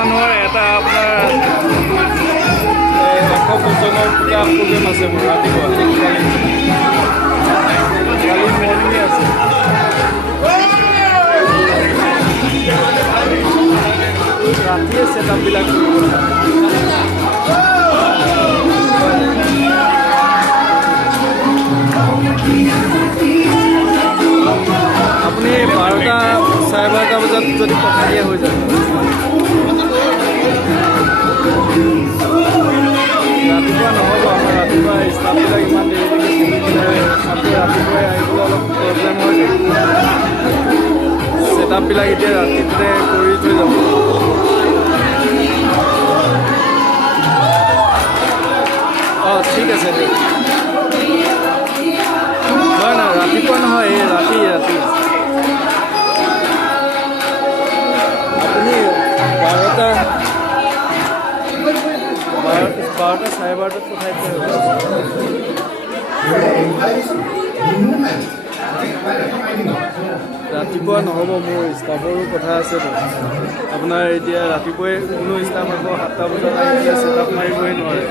মানুহৰ এটা আপোনাৰ 100 পূজা প্ৰগ্ৰেম আছে মোৰ ৰাতিপুৱা কালি মৰ্ণিঙে আছে। ৰাতিয়ে ছেটআপবিলাক আপুনি 12টা চাৰে 12টা বজাত যদি পঠাই দিয়া হৈ যায় ৰাতিপুৱা নহ'ব। আমাৰ ৰাতিপুৱা ষ্টাফবিলাক ইমান দেৰিলৈকে ৰাতিপুৱাই আহিবলৈ অলপ প্ৰব্লেম হয়। ছেটআপবিলাক এতিয়া ৰাতিতে কৰি থৈ যাব। অঁ ঠিক আছে দিয়ক। নহয় নহয় ৰাতিপুৱা নহয়, এই ৰাতি আপুনি 12টা চাৰে 12টাত পঠাই দিলে ৰাতিপুৱা নহ'ব। মোৰ ষ্টাফৰো কথা আছেতো। আপোনাৰ এতিয়া ৰাতিপুৱাই কোনো ষ্টাফ আকৌ 7টা বজাত আহি পেলাই ছেটআপ মাৰিবই নোৱাৰে।